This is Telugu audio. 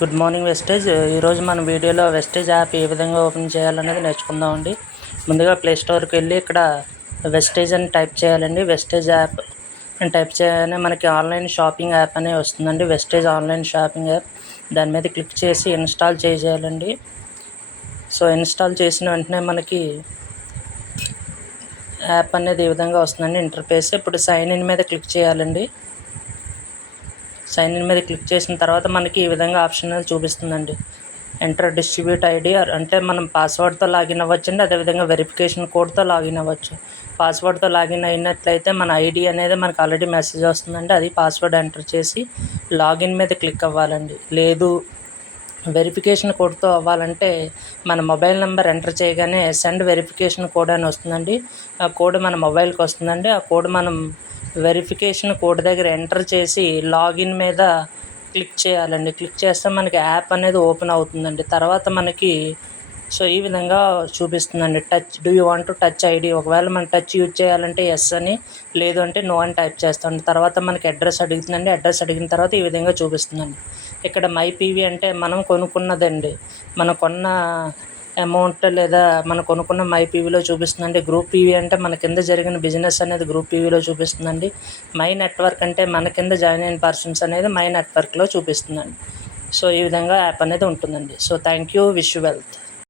Good morning wastage. ఈరోజు మన వీడియోలో వెస్టేజ్ యాప్ ఏ విధంగా ఓపెన్ చేయాలనేది నేర్చుకుందామండి. ముందుగా ప్లే స్టోర్కి వెళ్ళి ఇక్కడ వెస్టేజ్ అని టైప్ చేయాలండి. వెస్టేజ్ యాప్ అని టైప్ చేయగానే మనకి ఆన్లైన్ షాపింగ్ యాప్ అనే వస్తుందండి. వెస్టేజ్ ఆన్లైన్ షాపింగ్ యాప్, దాని మీద క్లిక్ చేసి ఇన్స్టాల్ చేయాలండి. సో ఇన్స్టాల్ చేసిన వెంటనే మనకి యాప్ అనేది ఈ విధంగా వస్తుందండి ఇంటర్ఫేస్. ఇప్పుడు సైన్ ఇన్ మీద క్లిక్ చేయాలండి. సైన్ ఇన్ మీద క్లిక్ చేసిన తర్వాత మనకి ఈ విధంగా ఆప్షన్ అనేది చూపిస్తుందండి. ఎంటర్ డిస్ట్రిబ్యూట్ ఐడి, అంటే మనం పాస్వర్డ్తో లాగిన్ అవ్వచ్చండి. అదేవిధంగా వెరిఫికేషన్ కోడ్తో లాగిన్ అవ్వచ్చు. పాస్వర్డ్తో లాగిన్ అయినట్లయితే మన ఐడి అనేది మనకు ఆల్రెడీ మెసేజ్ వస్తుందండి. అది పాస్వర్డ్ ఎంటర్ చేసి లాగిన్ మీద క్లిక్ అవ్వాలండి. లేదు వెరిఫికేషన్ కోడ్తో అవ్వాలంటే మన మొబైల్ నెంబర్ ఎంటర్ చేయగానే సెండ్ వెరిఫికేషన్ కోడ్ అని వస్తుందండి. ఆ కోడ్ మన మొబైల్కి వస్తుందండి. ఆ కోడ్ మనం వెరిఫికేషన్ కోడ్ దగ్గర ఎంటర్ చేసి లాగిన్ మీద క్లిక్ చేయాలండి. క్లిక్ చేస్తే మనకి యాప్ అనేది ఓపెన్ అవుతుందండి. తర్వాత మనకి ఈ విధంగా చూపిస్తుందండి. Touch do you want to touch ID. ఒకవేళ మనం టచ్ యూజ్ చేయాలంటే ఎస్ అని, లేదు అంటే నో అని టైప్ చేస్తాం. తర్వాత మనకి అడ్రస్ అడుగుతుందండి. అడ్రస్ అడిగిన తర్వాత ఈ విధంగా చూపిస్తుందండి. ఇక్కడ మై పీవీ అంటే మనం కొనుక్కున్నదండి. మనం కొన్న అమౌంట్ లేదా మనం కొనుక్కున్న మై పీవీలో చూపిస్తుందండి. గ్రూప్ పీవీ అంటే మన కింద జరిగిన బిజినెస్ అనేది గ్రూప్ పీవీలో చూపిస్తుందండి. మై నెట్వర్క్ అంటే మన కింద జాయిన్ అయిన పర్సన్స్ అనేది మై నెట్వర్క్లో చూపిస్తుందండి. ఈ విధంగా యాప్ అనేది ఉంటుందండి. Thank you. Wish you wealth.